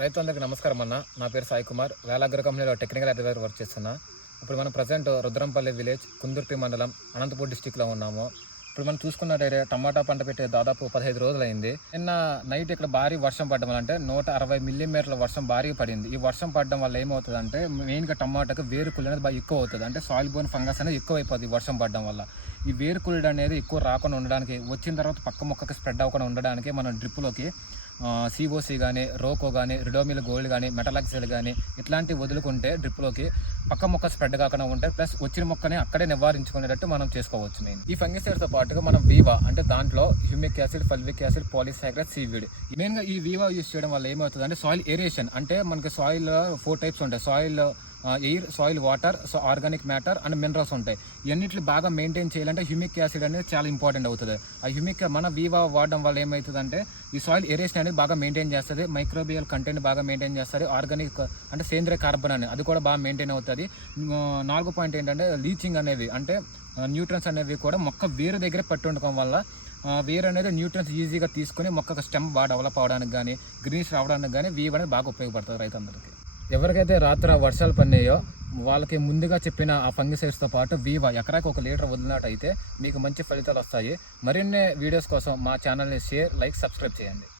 రైతులందరికీ నమస్కారం అన్న. నా పేరు సాయి కుమార్. వేలాగ్ర కంపెనీలో టెక్నికల్ అడ్వైజర్ వర్క్ చేస్తున్నా. ఇప్పుడు మనం ప్రజెంట్ రుద్రంపల్లి విలేజ్ కుందుర్పి మండలం అనంతపూర్ డిస్టిక్లో ఉన్నాము. ఇప్పుడు మనం చూసుకున్నట్టయితే టమాటా పంట పెట్టే దాదాపు పదహైదు రోజులు అయింది నిన్న నైట్ ఇక్కడ భారీ వర్షం పడడం వల్ల అంటే నూట అరవై మిల్లీమీటర్ల వర్షం భారీగా పడింది. ఈ వర్షం పడడం వల్ల ఏమవుతుంది అంటే మెయిన్గా టమాటాకు వేరుకుళ్ళు అనేది బాగా ఎక్కువ అవుతుంది. అంటే సాయిల్ బోన్ ఫంగస్ అనేది ఎక్కువ అయిపోతుంది వర్షం పడడం వల్ల. ఈ వేరుకుళ్ళు అనేది ఎక్కువ రాకుండా ఉండడానికి వచ్చిన తర్వాత పక్క మొక్కకి స్ప్రెడ్ అవ్వకుండా ఉండడానికి మనం డ్రిప్లోకి సిఓసి కానీ రోకో కానీ రిడోమిల్ గోల్డ్ కానీ మెటలాక్సిల్ కానీ ఇట్లాంటివి వదులుకుంటే డ్రిప్లోకి పక్క మొక్క స్ప్రెడ్ కాకుండా ఉంటాయి ప్లస్ వచ్చిన మొక్కని అక్కడే నివారించుకునేటట్టు మనం చేసుకోవచ్చు మెయిన్ ఈ ఫంగిసైడ్తో పాటుగా మనం వీవా అంటే దాంట్లో humic acid fulvic acid polysaccharides seaweed. మెయిన్గా ఈ వీవా యూస్ చేయడం వల్ల ఏమవుతుంది అంటే సాయిల్ ఏరియేషన్ అంటే మనకి సాయిల్ ఫోర్ టైప్స్ ఉంటాయి. Soil air soil water so organic matter and minerals ఉంటాయి. ఇవన్నిటిని బాగా మెయింటైన్ చేయాలంటే హ్యూమిక్ యాసిడ్ అనేది చాలా ఇంపార్టెంట్ అవుతుంది. ఆ హ్యూమిక్ మన వీవా వాడడం వల్ల ఏమవుతుందంటే ఈ సాయిల్ ఏరేషన్ అనేది బాగా మెయింటైన్ చేస్తుంది మైక్రోబియల్ కంటెంట్ బాగా మెయింటైన్ చేస్తుంది ఆర్గానిక్ అంటే సేంద్రియ కార్బన్ అని అది కూడా బాగా మెయింటైన్ అవుతుంది. నాలుగు పాయింట్ ఏంటంటే లీచింగ్ అనేవి అంటే న్యూట్రన్స్ అనేవి కూడా మొక్క వేరు దగ్గరే పట్టి ఉండటం వల్ల వేరు అనేది న్యూట్రన్స్ ఈజీగా తీసుకొని మొక్క స్టెమ్ బాగా డెవలప్ అవడానికి కానీ గ్రీన్స్ రావడానికి కానీ వీవ్ అనేది బాగా ఉపయోగపడుతుంది రైతులందరికీ ఎవరికైతే రాత్రి వర్షాలు పడినాయో వాళ్ళకి ముందుగా చెప్పిన ఆ ఫంగిసైడ్స్తో పాటు వీవా ఎకరాకి ఒక లీటర్ వదిలినట్టయితే మీకు మంచి ఫలితాలు వస్తాయి. మరిన్ని వీడియోస్ కోసం మా ఛానల్ని షేర్ లైక్ సబ్స్క్రైబ్ చేయండి.